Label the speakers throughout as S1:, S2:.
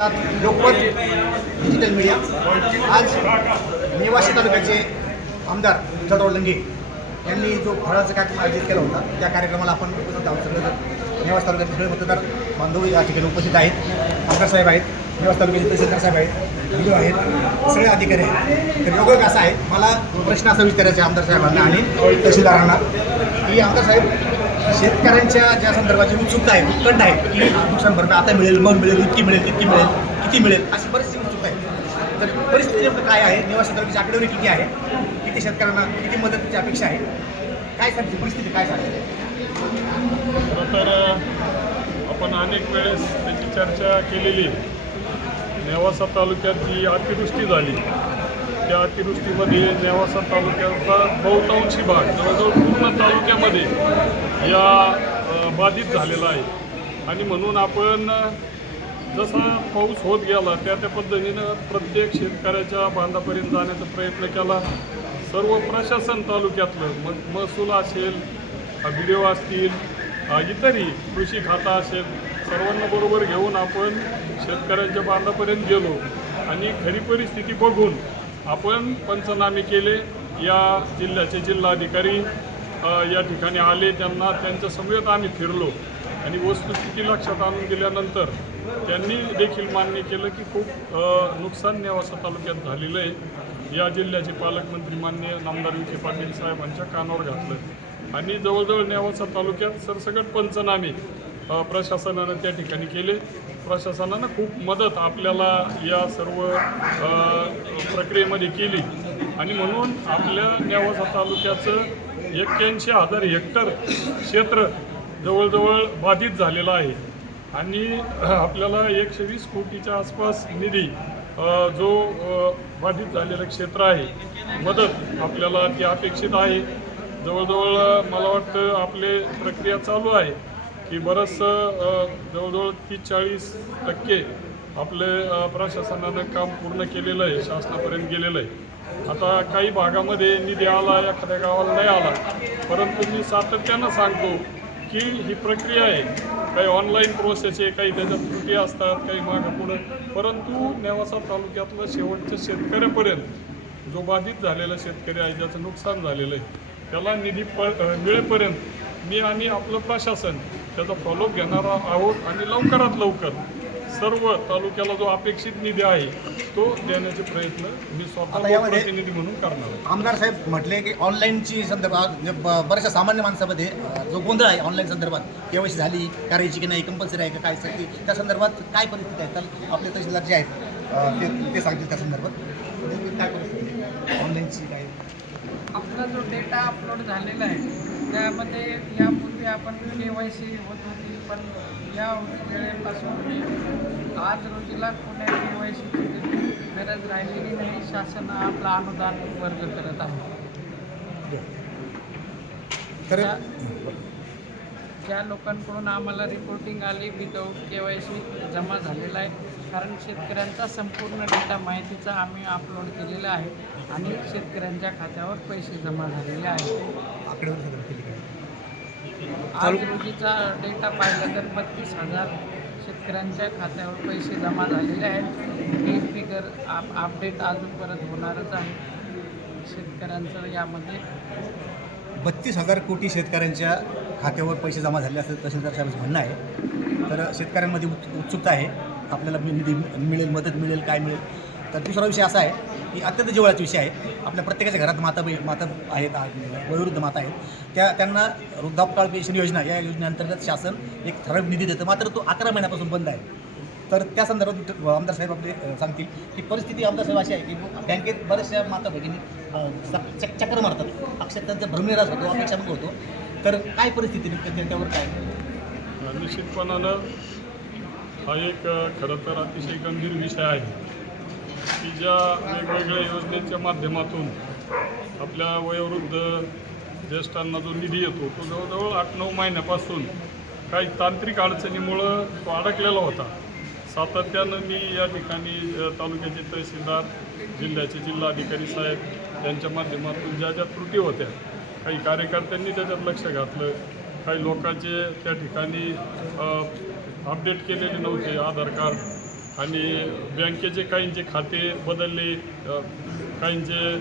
S1: Lokmat digital media आज नेवाशी तालुक्याचे आमदार जडराव लंगे यांनी जो फळाचा कार्यक्रम आयोजित केला होता त्या कार्यक्रमाला आपण उपस्थित आहोत. सगळं नेवास तालुक्यात सगळे मतदार बांधव या ठिकाणी उपस्थित आहेत. आमदार साहेब आहेत नेवास तालुक्याचे तहसीलदार साहेब आहेत व्हिडिओ आहेत सगळे अधिकारी आहेत. तर योग्य असं आहे? मला प्रश्न असा विचारायचा आमदार साहेबांना आणि तहसीलदारांना. की आमदार साहेब शेतकऱ्यांच्या ज्या संदर्भाची उत्सुकता आहे उत्कंठ आहे की नुकसान भरपाई आता मिळेल मग मिळेल इतकी मिळेल तितकी मिळेल किती मिळेल अशी बरीचशी उत्सुकता आहे. तर परिस्थिती नेमकं काय आहे? निवास संदर्भाची आकडेवारी किती आहे? किती शेतकऱ्यांना किती मदतीची अपेक्षा आहे? काय सांगते? परिस्थिती काय सांगते?
S2: तर आपण अनेक वेळेस त्याची चर्चा केलेली नेवासा तालुक्यात जी अतिवृष्टी झाली. त्या अतिवृष्टीमध्ये नेवासा तालुक्याचा बहुतांशी भाग जवळजवळ पूर्ण तालुक्यामध्ये या बाधित झालेला आहे. आणि म्हणून आपण जसा पाऊस होत गेला त्या त्या पद्धतीनं प्रत्येक शेतकऱ्याच्या बांधापर्यंत जाण्याचा प्रयत्न केला. सर्व प्रशासन तालुक्यातलं मग महसूल असेल बी असतील इतरही कृषी खाता असेल सर्वांना बरोबर घेऊन आपण शेतकऱ्यांच्या बांधापर्यंत गेलो. आणि खरी परिस्थिती बघून आपण पंचनामे केले. या जिल्ह्याचे जिल्हाधिकारी या ठिकाणी आले त्यांना त्यांच्या समवेत आम्ही फिरलो. आणि वस्तुस्थिती लक्षात आणून दिल्यानंतर त्यांनी देखील मान्य केलं की खूप नुकसान नेवासा तालुक्यात झालेलं आहे. या जिल्ह्याचे पालकमंत्री मान्य नामदार विखे पाटील साहेबांच्या कानावर घातलं. आणि जवळजवळ नेवासा तालुक्यात सरसकट पंचनामे प्रशासनानं त्या ठिकाणी केले. प्रशासनानं खूप मदत आपल्याला या सर्व प्रक्रियेमध्ये केली. आणि म्हणून आपल्या नेवासा तालुक्याचं एक्क्याऐंशी हजार हेक्टर क्षेत्र जवळजवळ बाधित झालेलं आहे. आणि आपल्याला एकशे वीस कोटीच्या आसपास निधी जो बाधित झालेलं क्षेत्र आहे मदत आपल्याला ती अपेक्षित आहे. जवळजवळ मला वाटतं आपले प्रक्रिया चालू आहे की बरंचसं जवळजवळ तीस चाळीस टक्के आपले प्रशासनानं काम पूर्ण केलेलं आहे शासनापर्यंत गेलेलं आहे. आता काही भागामध्ये निधी आला एखाद्या गावाला नाही आला. परंतु मी सातत्यानं सांगतो की ही प्रक्रिया आहे. काही ऑनलाईन प्रोसेस आहे काही त्याच्यात त्रुटी असतात काही मागं पुढं. परंतु नेवासा तालुक्यातलं शेवटच्या शेतकऱ्यापर्यंत जो बाधित झालेला शेतकरी आहे ज्याचं नुकसान झालेलं आहे त्याला निधी प मिळेपर्यंत मी आणि आपलं प्रशासन त्याचा फॉलोअप घेणार आहोत आणि लवकरात लवकर सर्व तालुक्याला जो अपेक्षित निधी आहे तो देण्याचे प्रयत्न मी
S1: आता
S2: स्वतः
S1: यामध्ये-
S2: प्रतिनिधी म्हणून करणार आहे.
S1: आमदार साहेब म्हटले की ऑनलाईनची संदर्भात म्हणजे ब- बऱ्याचशा सामान्य माणसामध्ये अ, जो गोंधळ आहे ऑनलाईन संदर्भात केवायसी झाली करायची की नाही कंपल्सरी आहे का काय सर त्या संदर्भात काय परिस्थिती आहे? तर आपले तहसीलदार जे आहेत अ, ते ते सांगतील त्या संदर्भात. नेमकी काय परिस्थिती आहे ऑनलाईनची काय?
S3: आपला जो डेटा अपलोड झालेला आहे त्यामध्ये यापूर्वी आपण के वाय सी होत होती पण या वेळेपासून आज रोजीला कोण्या के वाय सीची गरज राहिलेली नाही. शासन आपलं अनुदान वर्ग करत आहे. ज्या लोकांकडून आम्हाला रिपोर्टिंग आली विदाऊट के वाय सी जमा झालेला आहे. कारण शेतकऱ्यांचा संपूर्ण डेटा माहितीचा आम्ही अपलोड केलेला आहे आणि शेतकऱ्यांच्या खात्यावर पैसे जमा झालेले आहेत. रोजीचा डेटा पाहिला तर बत्तीस हजार शेतकऱ्यांच्या खात्यावर पैसे जमा झालेले आहेत. ही फिगर आप अपडेट अजून परत होणारच आहे. शेतकऱ्यांचं यामध्ये
S1: बत्तीस हजार कोटी शेतकऱ्यांच्या खात्यावर पैसे जमा झाले असं तहसीलदार साहेबांचं म्हणणं आहे. तर शेतकऱ्यांमध्ये उत् उत्सुकता आहे. आपल्याला निधी मिळेल मदत मिळेल काय मिळेल? तर दुसरा विषय असा आहे की अत्यंत जिव्हाळ्याचा विषय आहे. आपल्या प्रत्येकाच्या घरात माता बै- माता आहेत वयोवृद्ध माता आहेत. त्या त्यांना वृद्धापकाळ पेन्शन योजना या योजनेअंतर्गत शासन एक ठराविक निधी देतं. मात्र तो अकरा महिन्यापासून बंद आहे. तर त्या संदर्भात आमदार साहेब आपले सांगतील की परिस्थिती आमदार साहेब अशी आहे की बँकेत बऱ्याचशा माता भगिनी चक- चक्कर मारतात. अक्षर त्यांचा भ्रमनिराश होतो अपेक्षा पण होतो तर काय परिस्थिती नेमकं त्याच्यावर काय?
S2: निश्चितपणानं हा एक खरं तर अतिशय गंभीर विषय आहे. की ज्या वेगवेगळ्या योजनेच्या माध्यमातून आपल्या वयोवृद्ध ज्येष्ठांना जो निधी येतो तो जवळजवळ आठ नऊ महिन्यापासून काही तांत्रिक अडचणीमुळं तो अडकलेला होता. सातत्यानं मी या ठिकाणी तालुक्याचे तहसीलदार जिल्ह्याचे जिल्हाधिकारी साहेब यांच्या माध्यमातून ज्या ज्या त्रुटी होत्या काही कार्यकर्त्यांनी त्याच्यात लक्ष घातलं. काही लोकांचे त्या ठिकाणी अपडेट केलेले नव्हते आधार कार्ड आणि बँकेचे काहींचे खाते बदलले काहींचे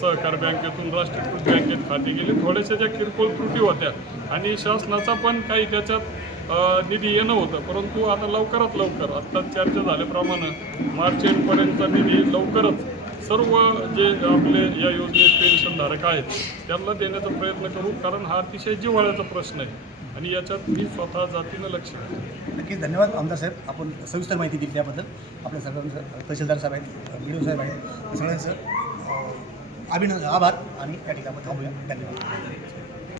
S2: सहकार बँकेतून राष्ट्रीयकृत बँकेत खाते गेले थोड्याशा ज्या किरकोळ त्रुटी होत्या आणि शासनाचा पण काही त्याच्यात निधी येणं होतं. परंतु आता लवकरात लवकर आत्ता चर्चा झाल्याप्रमाणे मार्च एंडपर्यंतचा निधी लवकरच सर्व जे आपले या योजनेत पेन्शनधारक आहेत त्यांना देण्याचा प्रयत्न करू कारण हा अतिशय जिव्हाळ्याचा प्रश्न आहे. आणि याच्यात मी स्वतः जातीनं लक्ष
S1: नक्कीच धन्यवाद आमदार साहेब. आपण सविस्तर माहिती दिली त्याबद्दल. आपल्या सर्वांचं तहसीलदार साहेब आहेत बी साहेब आहेत सगळ्यांचं अभिनंद अभिनंदन आभार. आणि त्या ठिकाणी थांबूया. धन्यवाद.